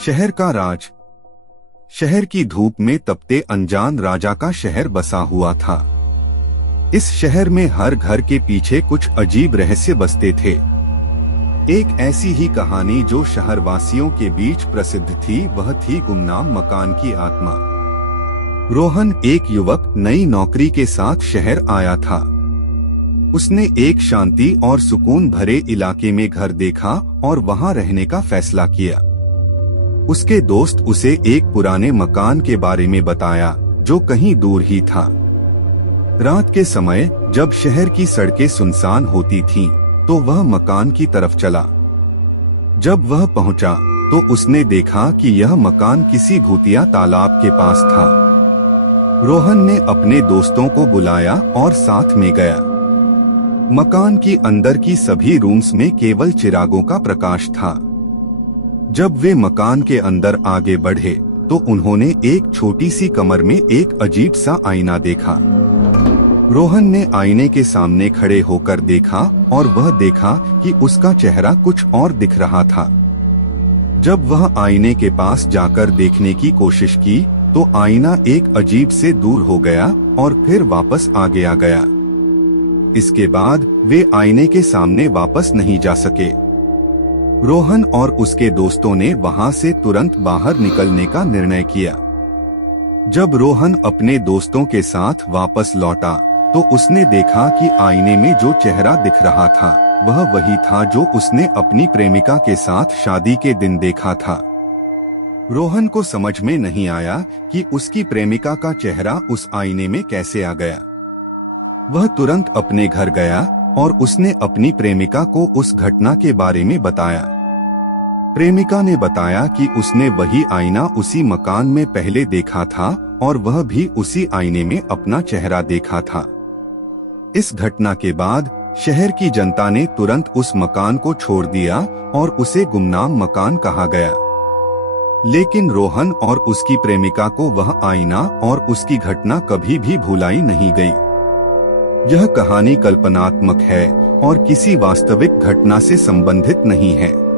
शहर का राज। शहर की धूप में तपते अनजान राजा का शहर बसा हुआ था। इस शहर में हर घर के पीछे कुछ अजीब रहस्य बसते थे। एक ऐसी ही कहानी जो शहरवासियों के बीच प्रसिद्ध थी, वह थी गुमनाम मकान की आत्मा। रोहन एक युवक नई नौकरी के साथ शहर आया था। उसने एक शांति और सुकून भरे इलाके में घर देखा और वहां रहने का फैसला किया। उसके दोस्त उसे एक पुराने मकान के बारे में बताया जो कहीं दूर ही था। रात के समय जब शहर की सड़कें सुनसान होती थीं, तो वह मकान की तरफ चला। जब वह पहुंचा तो उसने देखा कि यह मकान किसी भूतिया तालाब के पास था। रोहन ने अपने दोस्तों को बुलाया और साथ में गया। मकान की अंदर की सभी रूम्स में केवल चिरागों का प्रकाश था। जब वे मकान के अंदर आगे बढ़े तो उन्होंने एक छोटी सी कमर में एक अजीब सा आईना देखा। रोहन ने आईने के सामने खड़े होकर देखा और वह देखा कि उसका चेहरा कुछ और दिख रहा था। जब वह आईने के पास जाकर देखने की कोशिश की तो आईना एक अजीब से दूर हो गया और फिर वापस आगे आ गया। इसके बाद वे आईने के सामने वापस नहीं जा सके। रोहन और उसके दोस्तों ने वहां से तुरंत बाहर निकलने का निर्णय किया। जब रोहन अपने दोस्तों के साथ वापस लौटा तो उसने देखा कि आईने में जो चेहरा दिख रहा था वह वही था जो उसने अपनी प्रेमिका के साथ शादी के दिन देखा था। रोहन को समझ में नहीं आया कि उसकी प्रेमिका का चेहरा उस आईने में कैसे आ गया। वह तुरंत अपने घर गया और उसने अपनी प्रेमिका को उस घटना के बारे में बताया। प्रेमिका ने बताया कि उसने वही आईना उसी मकान में पहले देखा था और वह भी उसी आईने में अपना चेहरा देखा था। इस घटना के बाद शहर की जनता ने तुरंत उस मकान को छोड़ दिया और उसे गुमनाम मकान कहा गया। लेकिन रोहन और उसकी प्रेमिका को वह आईना और उसकी घटना कभी भी भुलाई नहीं गई। यह कहानी कल्पनात्मक है और किसी वास्तविक घटना से संबंधित नहीं है।